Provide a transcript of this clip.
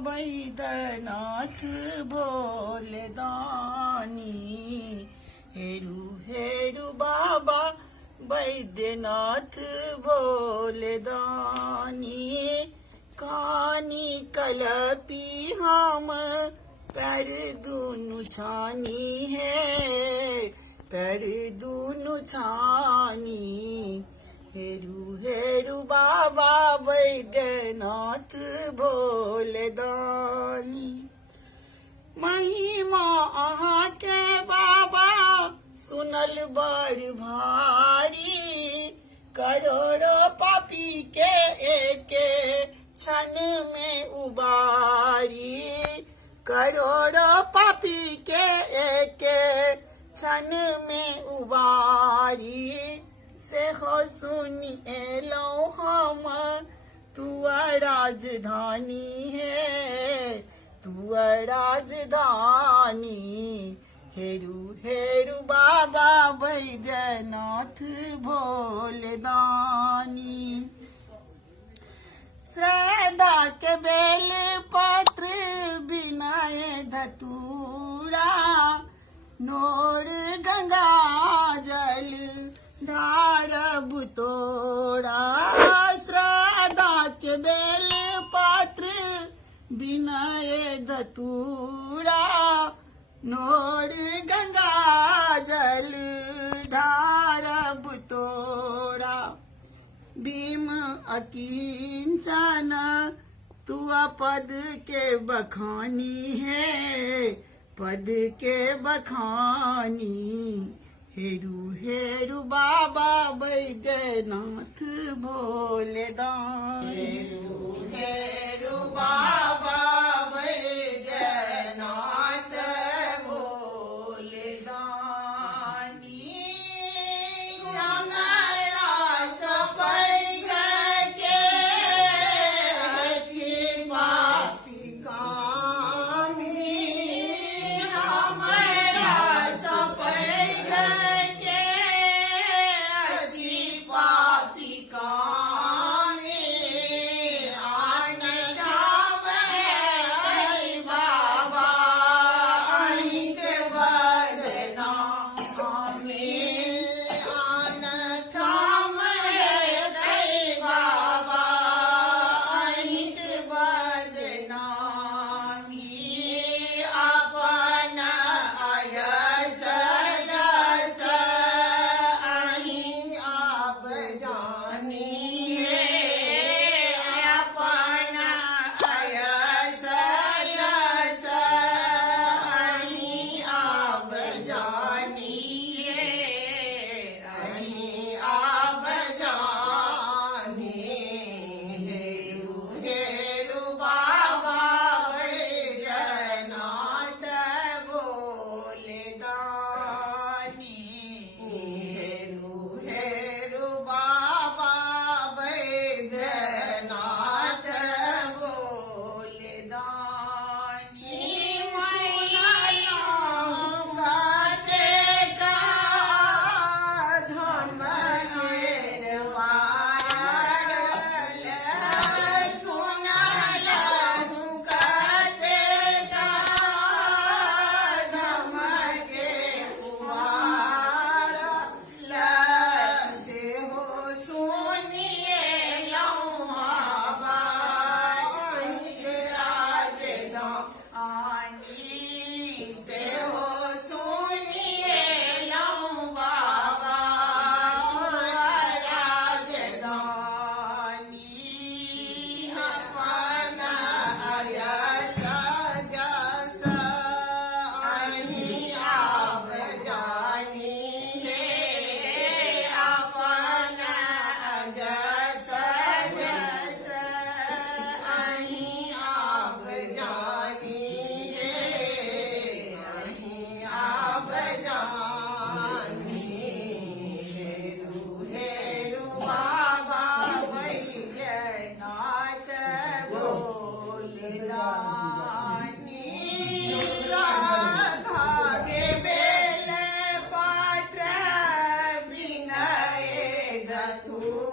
बैद्यनाथ भोलेदानी। हेरु हेरु बाबा बैद्यनाथ भोलेदानी। कानी कलपी हम पैर दूनु छानी है, पैर दूनु छानी। हेरु हेरु बाबा बैद्यनाथ भोलेदानी। महिमा अहाँ के बाबा सुनल बड़ भारी। करोड़ों पापी के एके क्षण में उबारी। करोड़ों पापी के एके क्षण में उबारी। से हो सुनी एलो हम तुआ राजधानी है, तुआ राजधानी। हेरु हेरु बाबा बैद्यनाथ भोलेदानी। श्रद्धा के बेल पत्र बिनाए धतूरा। नोर गंगा जल ढारब तोरा। श्रद्धा के बेल पत्र बिनाए धतूरा। नोर गंगा जल ढारब तोरा। भीम अकिंचन तुआ पद के बखानी है, पद के बखानी। हेरु हेरु बाबा बैद्यनाथ भोलेदानी। हेरु हेरु बाबा बैद्यनाथ भोलेदानी। हमारा सफाई घर के अच्छी पापी कामी। हमारा सफाई घर के अच्छी पापी कामी। आन धाम है बाबा अहीं के बदनामी। आन धाम है बाबा अहीं के बदनामी। अपन अयस जस अहीं आप जानी है। अपन अयस जस अहीं आप जानी है। अहीं आप जानी। हेरु हेरु बाबा बैद्यनाथ भोलेदानी। हेरु हेरु बाबा बैद्यनाथ भोलेदानी। सुनलो गाते का धम गिरवारल। सुनलो गाते का धम गिरवारल। से हो सुनिए लो बाबा अहीं के राजधानी। से हो सुनिए लो बाबा राजधानी। अपन अयस जस अहीं आप जानी है। अपन अयस जस अहीं आप जानी है। अहीं आप जानी। हेरु हेरु बाबा बैद्यनाथ भोलेदानी। श्रद्धा के बेल पत्र बिनाए धतूरा।